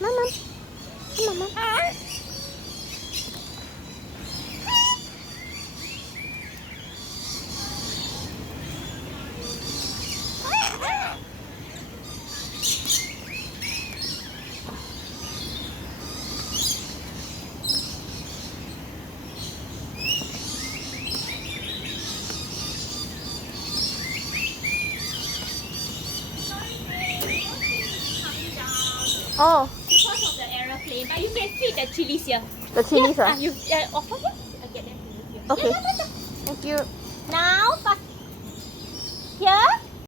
Mama. Mama. Oh, Because of the aeroplane, but you can feed the chilies here. the chilies, Yeah, ah? you offer here. I get them to you here. Okay. Yeah, Thank you. Now, pass. Here.